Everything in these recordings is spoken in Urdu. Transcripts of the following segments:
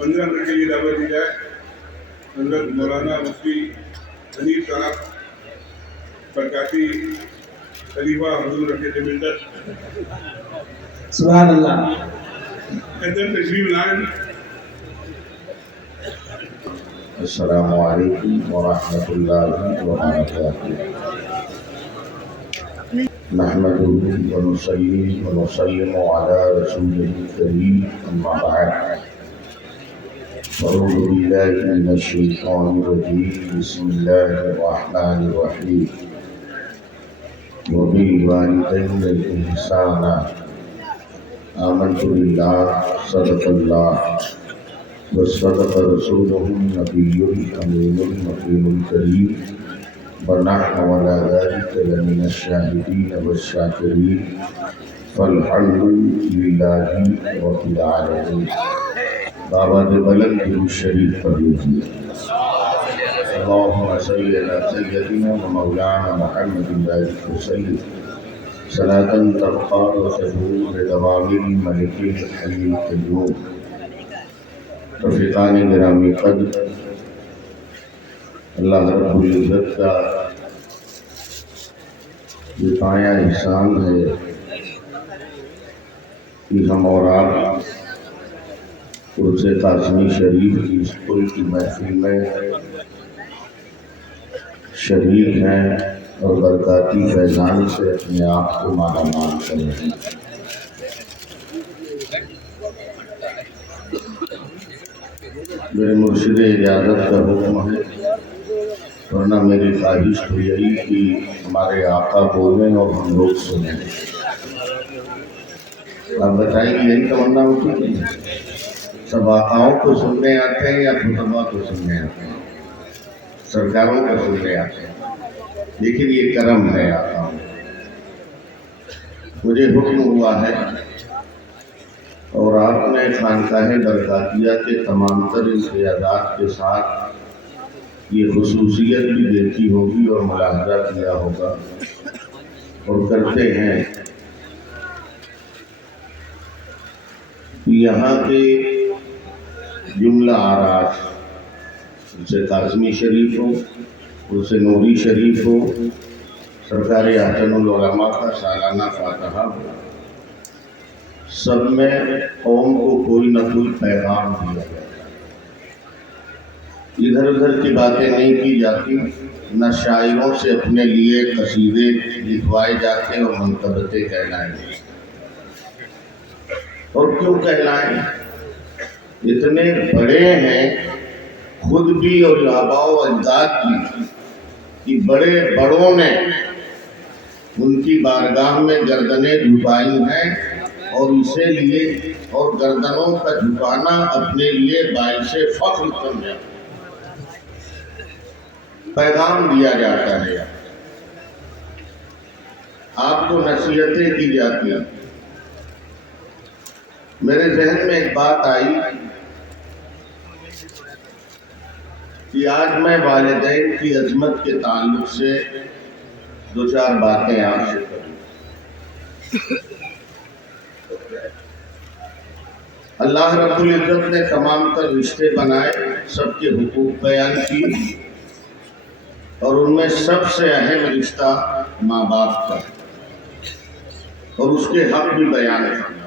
15 منٹ کے لیے دعوت دی جائے. حضرت مولانا مفتی حنیف صاحب برکاتی خلیفہ حضور رکھے تھے ملت سبحان اللہ. ادھر تشریف لائیں. السلام علیکم ورحمۃ اللہ وبرکاتہ. نحمده ونصلي ونسلم على رسوله الكريم اما بعد. اعوذ بالله من الشیطان الرجیم. بسم اللہ الرحمن الرحیم. وبالوالدین احسانا. آمنت بالله صدق الله وصدق رسوله النبي الأمين المكين الكريم ونحن على ذلك لمن الشاهدين والشاكرين فالحمد لله رب العالمين. بابا بلند الشريف فريقي اللهم صل على سيدنا ومولانا محمد بارك وسلم صلاة تبقى وتدوم بدوام الملك الحي القيوم. رفیقان گرامی قدر، اللہ رب العزت کا یہ پایا احسان ہے کہ ہم اور آپ عرس قاسمی شریف کی اسکول کی محفل میں شریک ہیں اور برکاتی فیضان سے اپنے آپ کو مالا مال کریں. میرے مرشد اجازت کا حکم ہے، ورنہ میری خواہش تو یہی کہ ہمارے آقا بولیں اور ہم لوگ سنیں. آپ بتائیں گے یہی تمنا ہوتی ہے؟ سب آقاؤں کو سننے آتے ہیں یا خطبہ کو سننے آتے ہیں؟ سرکاروں کو سننے آتے ہیں. لیکن یہ کرم ہے آقاؤں. مجھے حکم ہوا ہے اور آپ نے خانقاہ برکاتیہ کے تمام تر امتیازات کے ساتھ یہ خصوصیت بھی دیکھی ہوگی اور ملاحظہ کیا ہوگا اور کرتے ہیں کہ یہاں کے جملہ آراف اسے قاسمی شریف ہو، اسے نوری شریف ہو، سرکار احسن العلماء کا سالانہ فاتحہ ہو، سب میں قوم کو کوئی نہ کوئی پیغام دیا گیا. ادھر ادھر کی باتیں نہیں کی جاتی، نہ شاعروں سے اپنے لیے قصیدے لکھوائے جاتے اور منقبتیں کہلائیں. اور کیوں کہلائیں؟ اتنے بڑے ہیں خود بھی اور آباء و اجداد بھی کہ بڑے بڑوں نے ان کی بارگاہ میں گردنیں جھکائی ہیں اور اسی لیے اور گردنوں کا جھکانا اپنے لیے باعث فخر سمجھا. پیغام دیا جاتا ہے، آپ کو نصیحتیں کی جاتی ہیں. میرے ذہن میں ایک بات آئی کہ آج میں والدین کی عظمت کے تعلق سے دو چار باتیں آپ سے کروں. اللہ رب العزت نے تمام تر رشتے بنائے، سب کے حقوق بیان کی اور ان میں سب سے اہم رشتہ ماں باپ کا اور اس کے حق بھی بیان فرمائے.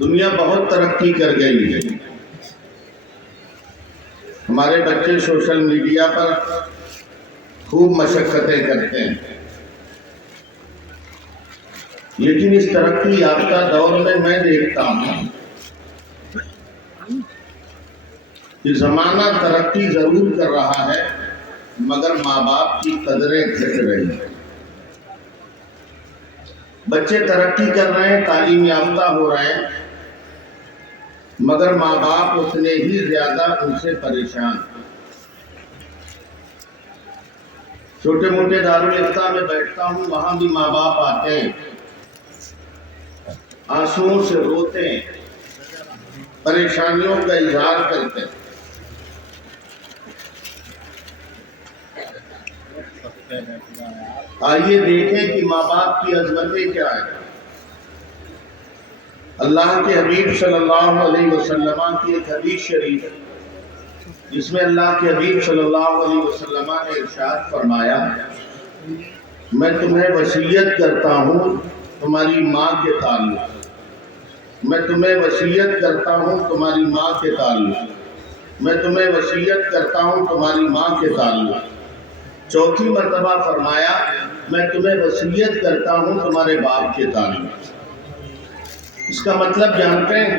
دنیا بہت ترقی کر گئی ہے. ہمارے بچے سوشل میڈیا پر خوب مشقتیں کرتے ہیں، لیکن اس ترقی یافتہ دور میں دیکھتا ہوں کہ زمانہ ترقی ضرور کر رہا ہے مگر ماں باپ کی قدریں گھٹ رہی ہیں. بچے ترقی کر رہے ہیں، تعلیم یافتہ ہو رہے ہیں، مگر ماں باپ اتنے ہی زیادہ ان سے پریشان. چھوٹے موٹے دارالفتہ میں بیٹھتا ہوں، وہاں بھی ماں باپ آتے ہیں، آنسوؤں سے روتے ہیں، پریشانیوں کا اظہار کرتے ہیں. آئیے دیکھیں کہ ماں باپ کی عظمتیں کیا ہیں. اللہ کے حبیب صلی اللہ علیہ وسلم کی ایک حدیث شریف ہے جس میں اللہ کے حبیب صلی اللہ علیہ وسلم نے ارشاد فرمایا، میں تمہیں وصیت کرتا ہوں تمہاری ماں کے تعلق، میں تمہیں وصیت کرتا ہوں تمہاری ماں کے تعلق، میں تمہیں وصیت کرتا ہوں تمہاری ماں کے تعلق۔ چوتھی مرتبہ فرمایا، میں تمہیں وصیت کرتا ہوں تمہارے باپ کے تعلق۔ اس کا مطلب جانتے ہیں؟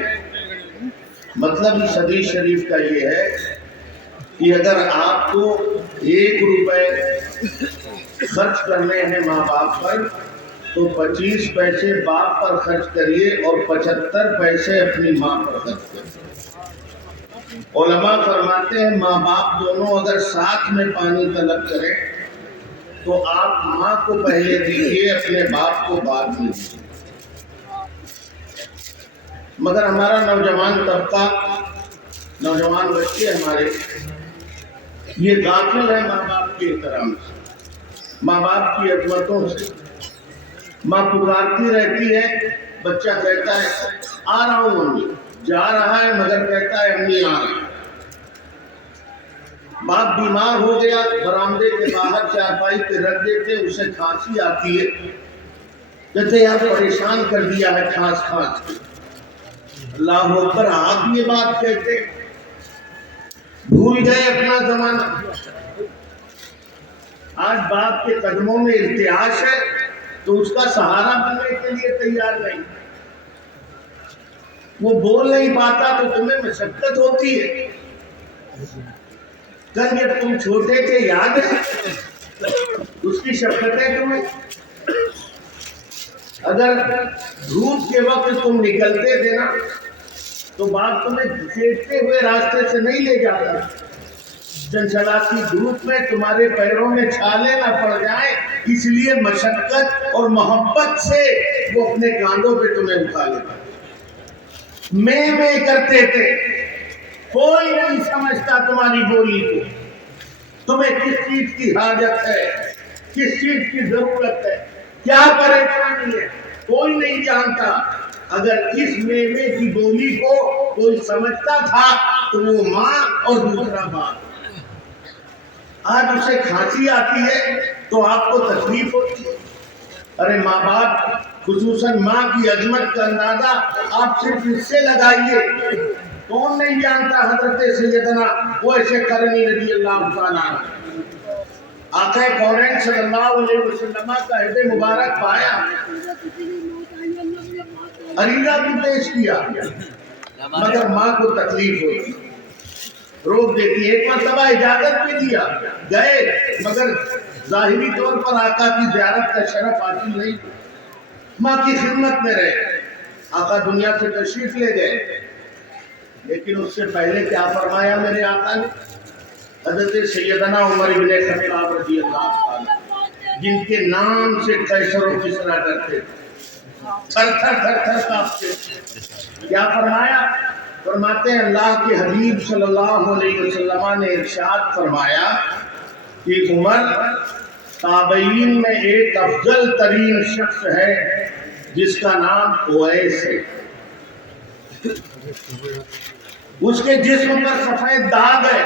مطلب اس حدیث شریف کا یہ ہے کہ اگر آپ کو 1 روپے خرچ کرنے ہیں ماں باپ پر تو 25 پیسے باپ پر خرچ کریے اور 75 پیسے اپنی ماں پر خرچ کریے۔ علماء فرماتے ہیں ماں باپ دونوں اگر ساتھ میں پانی طلب کریں تو آپ ماں کو پہلے دیجیے، اپنے باپ کو بعد میں دیجیے۔ مگر ہمارا نوجوان طبقہ، نوجوان بچے ہمارے یہ غافل ہے ماں باپ کے احترام سے، ماں باپ کی عظمتوں سے۔ ماں پکارتی رہتی ہے، بچہ کہتا ہے آ رہا ہوں امی، جا رہا ہے مگر کہتا ہے امی آ رہا ہے۔ باپ بیمار ہو گیا، برآمدے کے باہر چارپائی پہ رکھ دیتے، اسے کھانسی آتی ہے، کہتے یار پریشان کر دیا ہے کھانس کھانس کے۔ اللہ اکبر، آپ یہ بات کہتے، بھول گئے اپنا زمانہ۔ آج باپ کے قدموں میں ارتعاش ہے تو اس کا سہارا بننے کے لیے تیار نہیں۔ وہ بول نہیں پاتا تو تمہیں مشقت ہوتی ہے۔ کل جب تم چھوٹے تھے یاد ہے اس کی شفقتیں تمہیں؟ اگر دھوپ کے وقت تم نکلتے تھے نا تو باپ تمہیں گھسیٹتے ہوئے راستے سے نہیں لے جاتا، چنچلاتی دھوپ میں تمہارے پیروں میں چھالے نہ پڑ جائیں اس لیے مشقت اور محبت سے وہ اپنے کاندھوں پہ تمہیں اٹھا لیتا۔ میں کرتے تھے، کوئی نہیں سمجھتا تمہاری بولی کو، تمہیں کس چیز کی حاجت ہے، کس چیز کی ضرورت ہے، کیا پریشانی ہے، کوئی نہیں جانتا۔ اگر اس میوے کی بولی کو کوئی سمجھتا تھا تو وہ ماں اور دوسرا باپ۔ آج اسے کھانسی آتی ہے تو آپ کو تکلیف ہوتی ہے۔ ارے ماں باپ، خصوصاً ماں کی عظمت کا اندازہ آپ صرف اس سے لگائیے۔ کون نہیں جانتا حضرت سیدنا اویس قرنی رضی اللہ تعالیٰ عنہ، آقا کونین صلی اللہ علیہ وسلم کا عہد مبارک پایا، عریضہ بھی پیش کیا مگر ماں کو تکلیف ہوئی، روک دیتی۔ ایک مرتبہ اجازت بھی دیا، گئے مگر ظاہری طور پر آقا کی زیارت کا شرف حاصل نہیں، ماں کی خدمت میں رہے۔ آقا دنیا سے تشریف لے گئے لیکن اس سے پہلے کیا فرمایا میرے آقا نے؟ حضرت سیدنا عمر بن خطاب رضی اللہ عنہ جن کے نام سے قیصر و کسریٰ ڈرتے تھے، تھر تھر تھر تھر کانپتے تھے، کیا فرمایا؟ فرماتے ہیں اللہ کے حبیب صلی اللہ علیہ وسلم نے ارشاد فرمایا کہ عمر تابعین میں ایک افضل ترین شخص ہے جس کا نام اویس ہے، اس کے جسم پر سفید داغ ہے،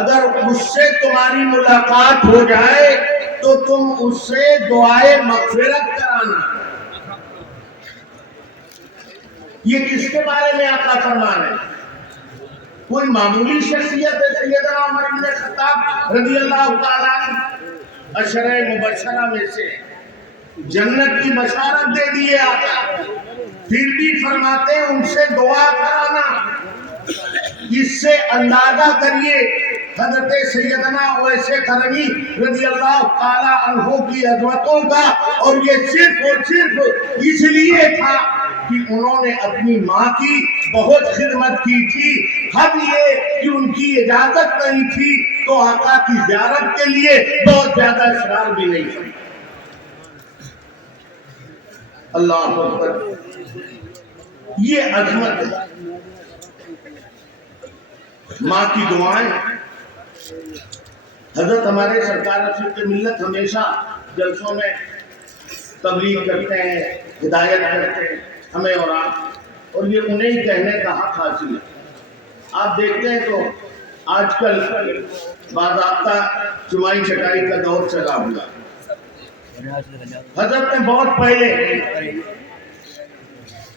اگر اس سے تمہاری ملاقات ہو جائے تو تم اس سے دعائے مغفرت کرانا۔ یہ کس کے بارے میں آقا فرما رہے ہیں؟ کوئی معمولی شخصیت ہے سیدنا عمر بن خطاب رضی اللہ تعالیٰ عنہ، عشرہ مبشرہ میں سے جنت کی بشارت دے دیے آقا، پھر بھی فرماتے ہیں ان سے دعا کرانا۔ اس سے اندازہ کریے حضرت سیدنا اویس قرنی رضی اللہ تعالیٰ عنہ کی عظمتوں کا، اور یہ صرف اور صرف اس لیے تھا کہ انہوں نے اپنی ماں کی بہت خدمت کی تھی، حد یہ کہ ان کی اجازت نہیں تھی تو آقا کی زیارت کے لیے بہت زیادہ اصرار بھی نہیں تھی۔ اللہ اکبر، یہ عظمت ہے ماں کی دعائیں۔ حضرت ہمارے سرکار رفیق ملت ہمیشہ جلسوں میں تبلیغ کرتے ہیں، ہدایت کرتے ہیں، ہمیں اور آپ، اور یہ انہیں ہی کہنے کا حق حاصل ہے۔ آپ دیکھتے ہیں تو آج کل باضابطہ چمائی چھٹائی کا دور چلا ہوا ہے۔ حضرت نے بہت پہلے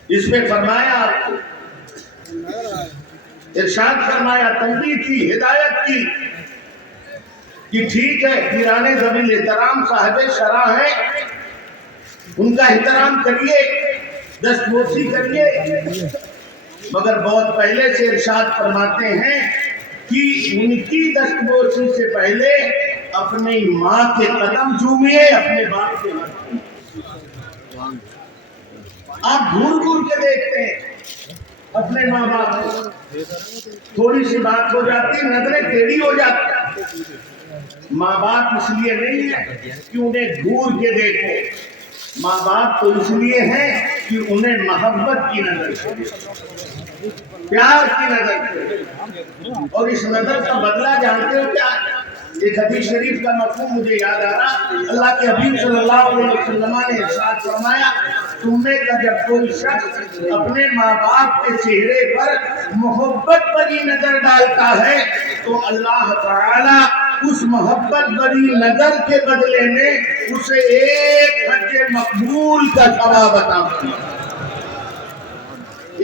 اس میں فرمایا، آپ کو ارشاد فرمایا، تنبیہ کی، ہدایت کی کہ ٹھیک ہے پیرانے ذوی احترام صاحب شرع ہیں، ان کا احترام کریے، دستبوسی کریے، مگر بہت پہلے سے ارشاد فرماتے ہیں کہ ان کی دستبوسی سے پہلے اپنی ماں کے قدم چومیے، اپنے باپ کے قدم۔ آپ گھور گھور کے دیکھتے ہیں اپنے ماں باپ کو، تھوڑی سی بات ہو جاتی نظریں ٹیڑھی ہو جاتی۔ ماں باپ اس لیے نہیں ہے کہ انہیں گھور کے دیکھو، ماں باپ تو اس لیے ہیں کہ انہیں محبت کی نظر سے دیکھو، پیار کی نظر سے، اور اس نظر کا بدلہ جانتے ہو کیا؟ ایک حدیث شریف کا مفہوم مجھے یاد آ رہا، اللہ کے حبیب صلی اللہ علیہ وسلم نے ارشاد فرمایا، تم میں کا جب کوئی شخص اپنے ماں باپ کے چہرے پر محبت بری نظر ڈالتا ہے تو اللہ تعالی اس محبت بری نظر کے بدلے میں اسے ایک حج مقبول کا ثواب عطا فرماتا ہے۔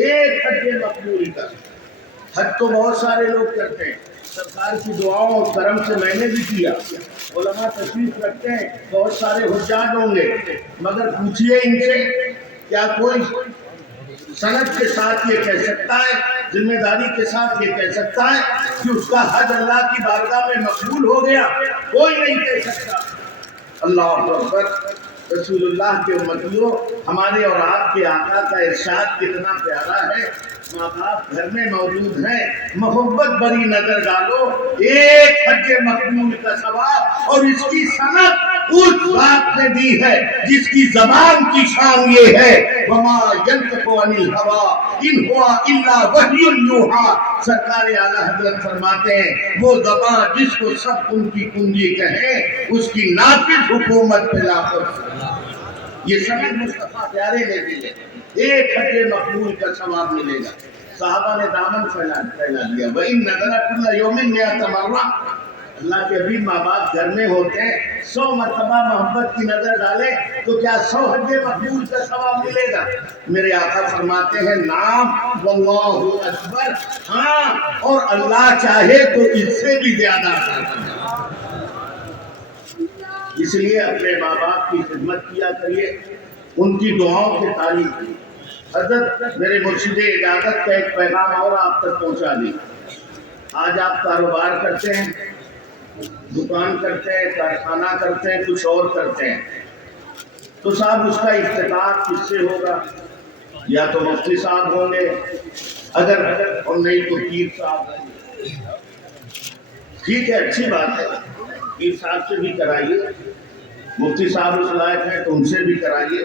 ایک حج مقبول کا۔ حج تو بہت سارے لوگ کرتے ہیں، سرکار کی دعاؤں اور کرم سے میں نے بھی کیا، علماء تشریف رکھتے ہیں، بہت سارے حجاج ہوں گے، مگر پوچھئے ان سے کیا کوئی سند کے ساتھ یہ کہہ سکتا ہے، ذمہ داری کے ساتھ یہ کہہ سکتا ہے کہ اس کا حج اللہ کی بارگاہ میں مقبول ہو گیا؟ کوئی نہیں کہہ سکتا۔ اللہ اکبر۔ رسول اللہ کے امتیوں، ہمارے اور آپ کے آقا کا ارشاد کتنا پیارا ہے، ماں باپ گھر میں موجود ہیں، محبت بری نظر ڈالو، ایک حج مقبول کا ثواب، اور اس کی سند اس ذات نے دی ہے جس کی زبان کی شان یہ ہے، وما ينطق عن الهوى ان هو الا وحی یوحی۔ سرکار اعلیٰ حضرت فرماتے ہیں وہ زبان جس کو سب ان کی کنجی کہیں اس کی نافذ حکومت پہ لاپت۔ یہ سند مصطفیٰ پیارے نے دیے، ایک حج مقبول کا ثواب ملے گا۔ صحابہ نے دامن پھیلا دیا، وَإِن نَظَرَ كُلَّ يَوْمٍ مِّائَةَ مَرَّةٍ۔ اللہ کے حبیب ماں باپ گھر میں ہوتے ہیں، 100 مرتبہ محبت کی نظر ڈالے تو کیا 100 حج مقبول کا ثواب ملے گا؟ میرے آقا فرماتے ہیں نام واللہ اکبر، ہاں، اور اللہ چاہے تو اس سے بھی زیادہ عطا کرے۔ اس لیے اپنے ماں باپ کی خدمت کیا کریے، ان کی دعاؤں کے تعلیم کی۔ حضرت میرے مرشد اجازت کا ایک پیغام اور آپ تک پہنچا دی۔ آج آپ کاروبار کرتے ہیں، دکان کرتے ہیں، کارخانہ کرتے ہیں، کچھ اور کرتے ہیں، تو صاحب اس کا افتتاح کس سے ہوگا؟ یا تو مفتی صاحب ہوں گے، اگر اور نہیں تو پیر صاحب ہوں گے۔ ٹھیک ہے، اچھی بات ہے، پیر صاحب سے بھی کرائیے، مفتی صاحب اس لائق ہیں تو ان سے بھی کرائیے،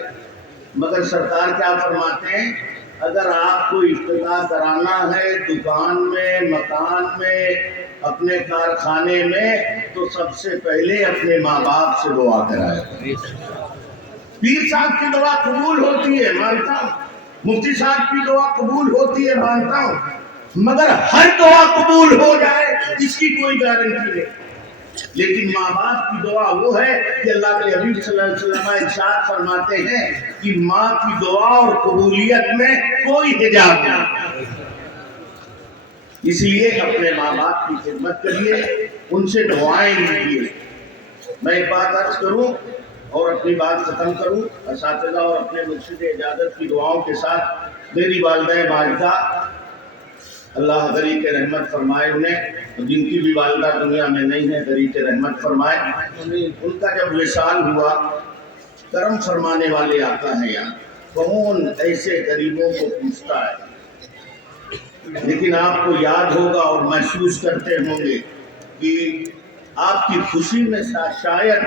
مگر سرکار کیا فرماتے ہیں، اگر آپ کو افتتاح کرانا ہے دکان میں، مکان میں، اپنے کارخانے میں، تو سب سے پہلے اپنے ماں باپ سے دعا کرائے۔ پیر صاحب کی دعا قبول ہوتی ہے مانتا ہوں، مفتی صاحب کی دعا قبول ہوتی ہے مانتا ہوں، مگر ہر دعا قبول ہو جائے اس کی کوئی گارنٹی نہیں۔ لیکن ماں باپ کی دعا وہ ہے کہ اللہ کے حبیب صلی اللہ علیہ وسلم ارشاد فرماتے ہیں کہ ماں کی دعا اور قبولیت میں کوئی حجاب نہیں۔ اس لیے اپنے ماں باپ کی خدمت کریے، ان سے دعائیں لیجیے۔ میں ایک بات عرض کروں اور اپنی بات ختم کروں، اساتذہ اور اپنے مرشد اجازت کی دعاؤں کے ساتھ میری والدہ ماجدہ اللہ غریق رحمت فرمائے انہیں، جن کی بھی والدہ دنیا میں نہیں ہے غریق رحمت فرمائے، ان کا جب وصال ہوا، کرم فرمانے والے آقا ہیں یہاں، کون ایسے غریبوں کو پوچھتا ہے، لیکن آپ کو یاد ہوگا اور محسوس کرتے ہوں گے کہ آپ کی خوشی میں شاید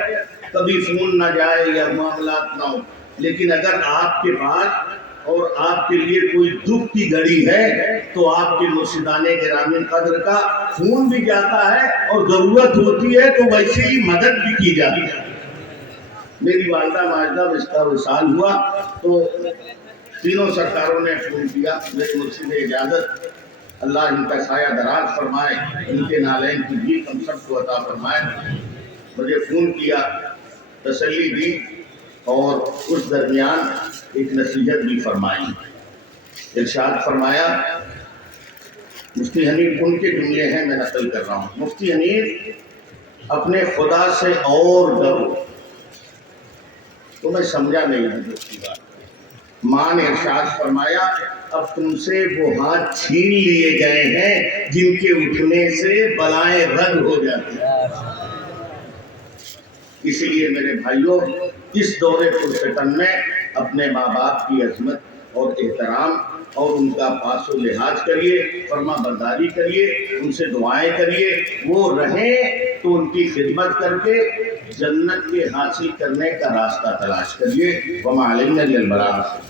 کبھی فون نہ جائے یا معاملات نہ ہو، لیکن اگر آپ کے پاس اور آپ کے لیے کوئی دکھ کی گھڑی ہے تو آپ کے مرشدان گرامی قدر کا فون بھی جاتا ہے اور ضرورت ہوتی ہے تو ویسے ہی مدد بھی کی جاتی ہے۔ میری والدہ ماجدہ اس کا وصال ہوا تو تینوں سرکاروں نے فون کیا، میرے مرشد اجازت اللہ ان کا سایہ دراز فرمائے، ان کے نالین کی جیت ہم سب کو عطا فرمائے، مجھے فون کیا، تسلی دی اور اس درمیان ایک نصیحت بھی فرمائی۔ ارشاد فرمایا، مفتی حنیف ان کے جملے ہیں، میں نقل کر رہا ہوں، مفتی حنیف اپنے خدا سے اور ڈرو۔ تو میں سمجھا نہیں ہوں اس کی بات۔ ماں نے ارشاد فرمایا، اب تم سے وہ ہاتھ چھین لیے گئے ہیں جن کے اٹھنے سے بلائیں رد ہو جاتی ہیں۔ اس لیے میرے بھائیوں، اس دور پرفتن میں اپنے ماں باپ کی عظمت اور احترام اور ان کا پاس و لحاظ کریے، فرما برداری کریے، ان سے دعائیں کریے، وہ رہیں تو ان کی خدمت کر کے جنت کے حاصل کرنے کا راستہ تلاش کریے۔ وما علینا الا البلاغ۔